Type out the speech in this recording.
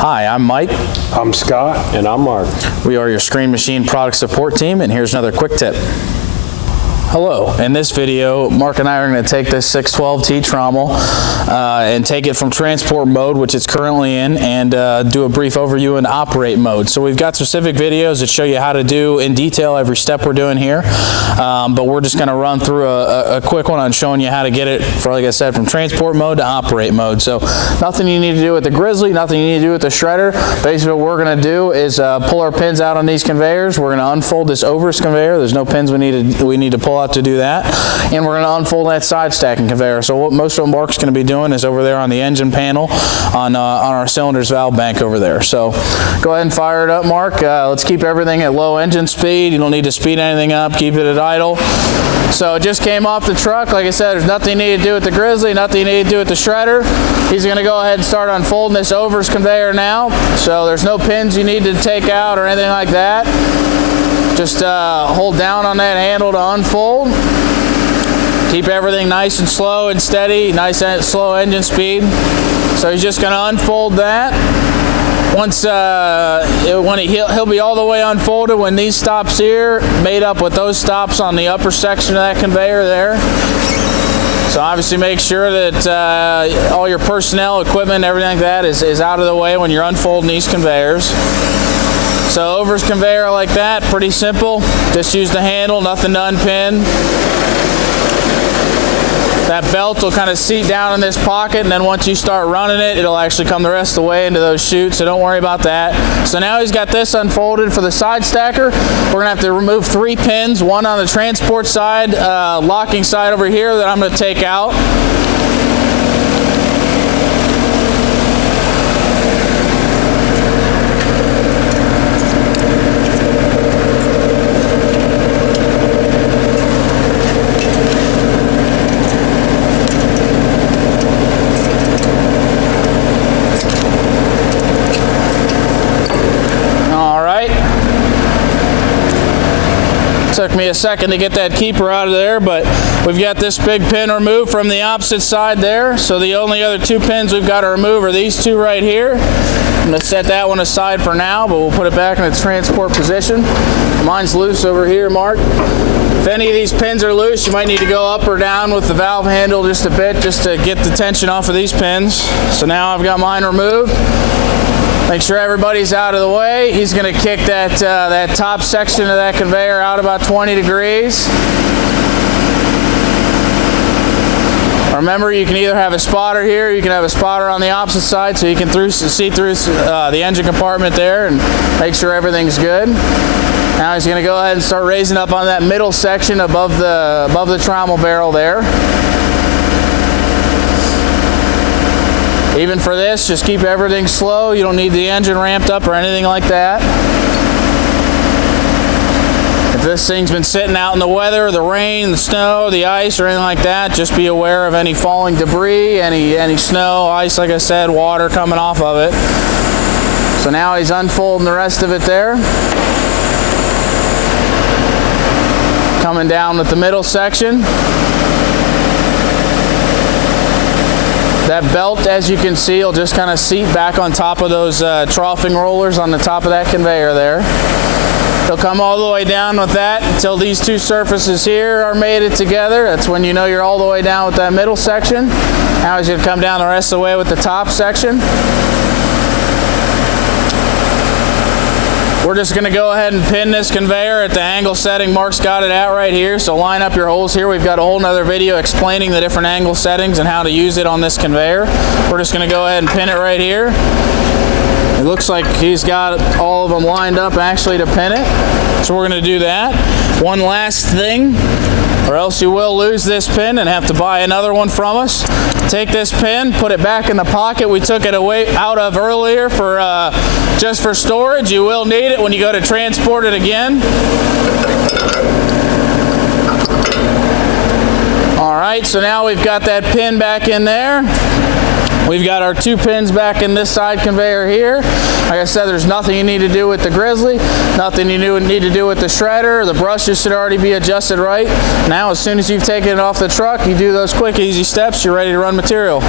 Hi, I'm Mike. I'm Scott. And I'm Mark. We are your Screen Machine product support team, and here's another quick tip. Hello, in this video, Mark and I are going to take this 612T trommel and take it from transport mode, which it's currently in, and do a brief overview in operate mode. So we've got specific videos that show you how to do in detail every step we're doing here, but we're just going to run through a quick one on showing you how to get it, like I said, from transport mode to operate mode. So nothing you need to do with the Grizzly, nothing you need to do with the shredder. Basically what we're going to do is pull our pins out on these conveyors. We're going to unfold this Overs conveyor. There's no pins we need to pull out to do that, and we're going to unfold that side stacking conveyor. So what most of Mark's going to be doing is over there on the engine panel on our cylinders valve bank over there. So go ahead and fire it up, Mark. Let's keep everything at low engine speed. You don't need to speed anything up. Keep it at idle. So it just came off the truck. Like I said, there's nothing you need to do with the Grizzly, nothing you need to do with the shredder. He's going to go ahead and start unfolding this Overs conveyor now. So there's no pins you need to take out or anything like that. Just hold down on that handle to unfold. Keep everything nice and slow and steady, nice and slow engine speed. So he's just going to unfold that. Once he'll be all the way unfolded when these stops here made up with those stops on the upper section of that conveyor there. So obviously make sure that all your personnel, equipment, everything like that is out of the way when you're unfolding these conveyors. So Overs conveyor like that, pretty simple. Just use the handle, nothing to unpin. That belt will kind of seat down in this pocket, and then once you start running it, it'll actually come the rest of the way into those chutes, so don't worry about that. So now he's got this unfolded for the side stacker. We're going to have to remove 3 pins, one on the transport side, locking side over here that I'm going to take out. Took me a second to get that keeper out of there, but we've got this big pin removed from the opposite side there. So the only other 2 pins we've got to remove are these 2 right here. I'm going to set that one aside for now, but we'll put it back in its transport position. Mine's loose over here, Mark. If any of these pins are loose, you might need to go up or down with the valve handle just a bit just to get the tension off of these pins. So now I've got mine removed. Make sure everybody's out of the way. He's going to kick that top section of that conveyor out about 20 degrees. Remember, you can either have a spotter here, or you can have a spotter on the opposite side, so you can see through the engine compartment there and make sure everything's good. Now he's going to go ahead and start raising up on that middle section above the trommel barrel there. Even for this, just keep everything slow. You don't need the engine ramped up or anything like that. If this thing's been sitting out in the weather, the rain, the snow, the ice, or anything like that, just be aware of any falling debris, any snow, ice, like I said, water coming off of it. So now he's unfolding the rest of it there. Coming down with the middle section. That belt, as you can see, will just kind of seat back on top of those troughing rollers on the top of that conveyor there. He'll come all the way down with that until these 2 surfaces here are mated together. That's when you know you're all the way down with that middle section. Now he's going to come down the rest of the way with the top section. We're just going to go ahead and pin this conveyor at the angle setting Mark's got it at right here. So line up your holes here. We've got a whole nother video explaining the different angle settings and how to use it on this conveyor. We're just going to go ahead and pin it right here. It looks like he's got all of them lined up actually to pin it. So we're going to do that. One last thing, or else you will lose this pin and have to buy another one from us. Take this pin, put it back in the pocket we took it away out of earlier for just for storage. You will need it when you go to transport it again. All right, so now we've got that pin back in there. We've got our 2 pins back in this side conveyor here. Like I said, there's nothing you need to do with the Grizzly, nothing you need to do with the shredder. The brushes should already be adjusted right. Now, as soon as you've taken it off the truck, you do those quick, easy steps, you're ready to run material.